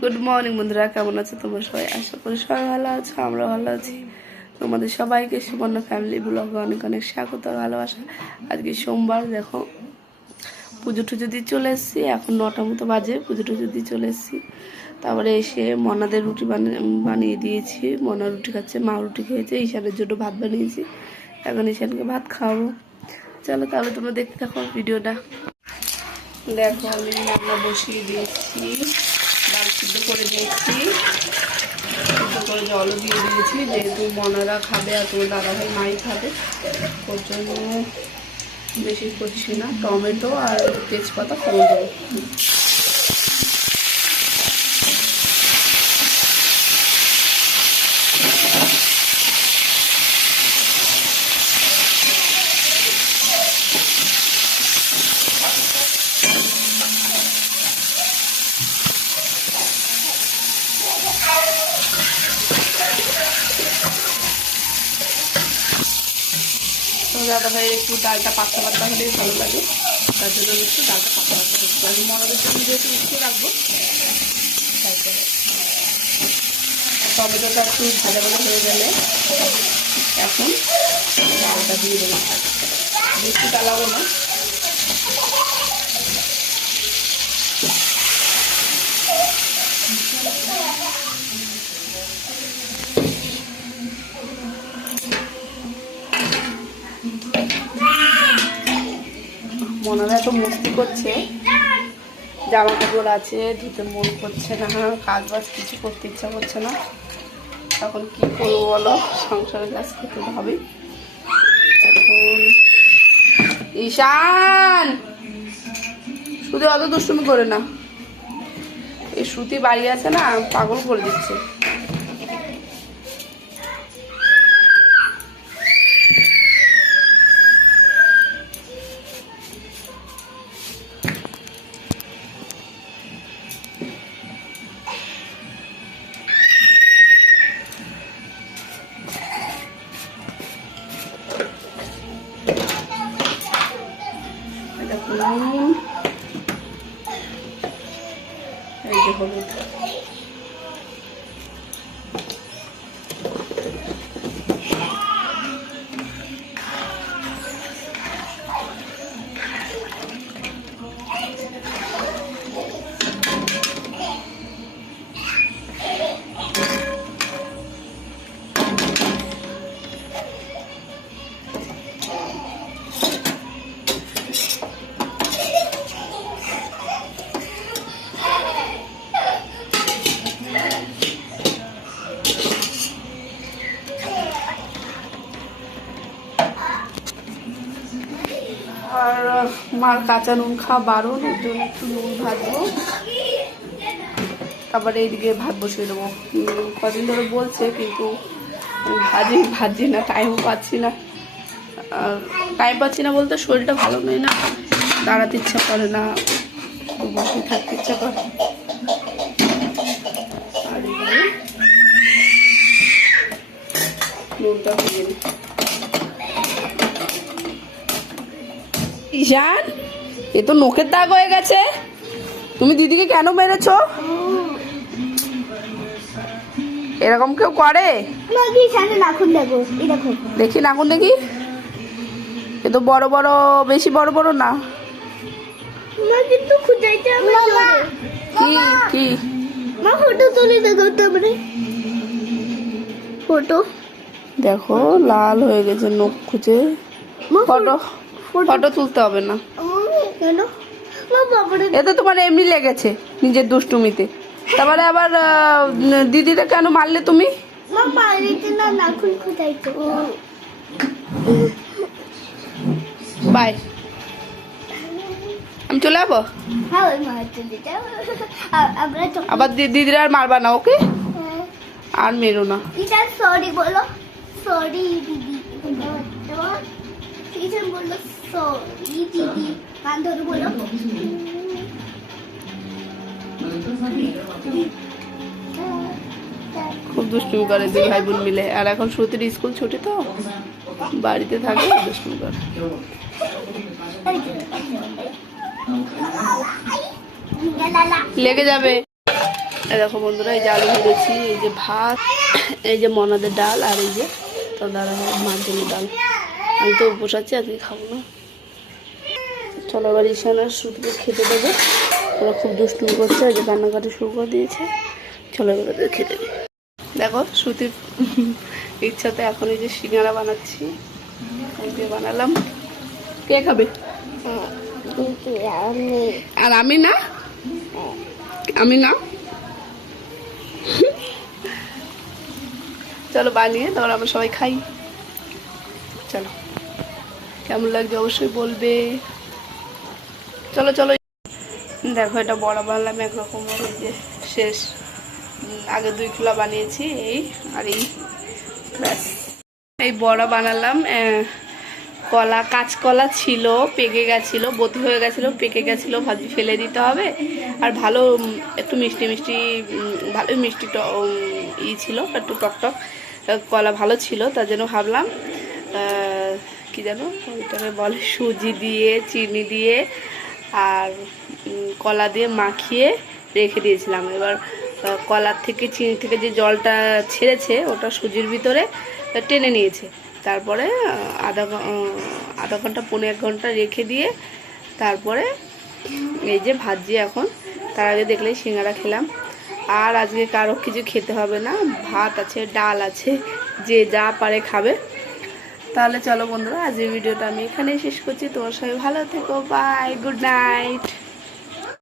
Good morning বন্ধুরা, কেমন আছো তোমরা সবাই? আশা করি সবাই ভালো আছো, আমরা ভালো আছি। তোমাদের সবাইকে সুবর্ণ ফ্যামিলি ব্লগে অনেক অনেক স্বাগত, ভালোবাসা। আজকে সোমবার, দেখো পুজো টুজো দিয়ে চলে এসেছি। এখন 9টা মতো বাজে, পুজো টুজো দিয়ে চলে এসেছি। তারপরে এসে মনাদের রুটি বানিয়ে দিয়েছি। মনা রুটি খাচ্ছে, মা রুটি খেয়েছে, ঈশানের জন্য ভাত বানিয়েছি। এখন ঈশানকে ভাত খাওয়াবো। চলো তাহলে তোমরা দেখতে থাকো ভিডিওটা। দেখো আমি রান্না বসিয়ে দিয়েছি, ডাল সিদ্ধ করে দিয়েছি, সিদ্ধ করে জলও দিয়ে দিয়েছি। যেহেতু মনারা খাবে আর তোমার দাদাভাই মাই খাবে, ওর জন্য বেশি করছি না। টমেটো আর তেজপাতা ফোড়ন দেবো। দাদাভাই একটু ডালটা পাতলা পাতলা হলেই ভালো লাগে, তার জন্য আমি একটু ডালটা পাতলা পাতলা করতে পারি। মনাদের জন্য যেহেতু একটু রাখবো, তারপরে টমেটোটা একটু ভাজা ভাজা হয়ে গেলে এখন ডালটা দিয়ে দেবো। বেশি ডালাবো না। মনারা এত মস্তি করছে, জামা কাপড় আছে, ধুতে মন করছে না, কাজ বাজ কিছু করতে ইচ্ছা করছে না। তখন কি করবো বলো, সংসারের কাজ করতে হবে। এখন ঈশান শুধু অত দুষ্টুমি করে না, এই শ্রুতি বাড়ি আছে না, পাগল করে দিচ্ছে। এই যে হলুদ, আর মার কাঁচা নুন খাওয়া বারণ, এর জন্য একটু নুন ভাজবো। তারপরে এইদিকে ভাত বসিয়ে দেবো। কদিন ধরে বলছে, কিন্তু ভাজি না, টাইমও পাচ্ছি না। টাইম পাচ্ছি না বলতে শরীরটা ভালো নেই না, দাঁড়াতে ইচ্ছা করে না, বসে থাকতে ইচ্ছা করে। আর নুনটা ভেজে নিই। ঈশান, এ তো নখের দাগ হয়ে গেছে, তুমি দিদিকে কেন মেরেছো? এরকম কেউ করে? দেখি নাখুন দেখি, এ তো বড় বড়, বেশি বড় বড় না। কি ফটো দেখো, লাল হয়ে গেছে নখ খুঁজে। ফটো তুলতে হবে না, এতে তোমার এমনি লেগেছে নিজের দুষ্টুমিতে। তারপরে আবার দিদিটা কেন মারলে তুমি? বাই, আমি চলে যাবো। আবার দিদিরা আর মারবা না, ওকে? আর মেরো না। সরি বলো, সরি দিদি বললো, সরি দিদি কান ধরে বলো। খুব দুষ্টুমি করে দুই ভাই বোন মিলে। আর এখন শ্রুতির স্কুল ছুটি, তো বাড়িতে থাকে, দুষ্টুমি করে। লেগে যাবে। এই দেখো বন্ধুরা, এই যে আলু ভেজেছি, এই যে ভাত, এই যে মনাদের ডাল, আর এই যে তো দাদা মার জন্য ডাল। আমি তো উপোস আছি, আজকে খাবো না। চলো এবার ঈশান আর শ্রুতিকে খেতে দেবে। ওরা খুব দুষ্টুমি করছে, এই যে কান্নাকাটি শুরু করে দিয়েছে। চলো এবার ওদের খেতে দিই। দেখো শ্রুতির ইচ্ছাতে এখন এই যে সিঙ্গারা বানাচ্ছি, বানালাম। কে খাবে? আর আমি না, আমি না। চলো বানিয়ে তারপর আমরা সবাই খাই। চলো, কেমন লাগছে অবশ্যই বলবে। চলো চলো। দেখো এটা বড়া বানালাম একরকম, এই যে শেষ। আগে 2 কিলো বানিয়েছি, এই আর এই ব্যাস। এই বড়া বানালাম। কলা, কাঁচকলা ছিল, পেকে গেছিলো, বতি হয়ে গেছিলো, পেকে গেছিলো, ভাজি ফেলে দিতে হবে। আর ভালো একটু মিষ্টি মিষ্টি, ভালোই মিষ্টি ছিল, একটু টকটক কলা ভালো ছিল, তার জন্য ভাবলাম কি জানো ওইটাকে বলে, সুজি দিয়ে চিনি দিয়ে আর কলা দিয়ে মাখিয়ে রেখে দিয়েছিলাম। এবার কলার থেকে চিনি থেকে যে জলটা ছেড়েছে ওটা সুজির ভিতরে টেনে নিয়েছে। তারপরে আধা ঘন্টা 1.5 ঘন্টা রেখে দিয়ে তারপরে এই যে ভাজি এখন। তার আগে দেখলেই সিঙ্গারা খেলাম। আর আজকে কারো কিছু খেতে হবে না, ভাত আছে, ডাল আছে, যে যা পারে খাবে। তাহলে চলো বন্ধুরা, আজকের ভিডিওটা আমি এখানেই শেষ করছি। তোমার সবাই ভালো থেকো, বাই, গুড নাইট।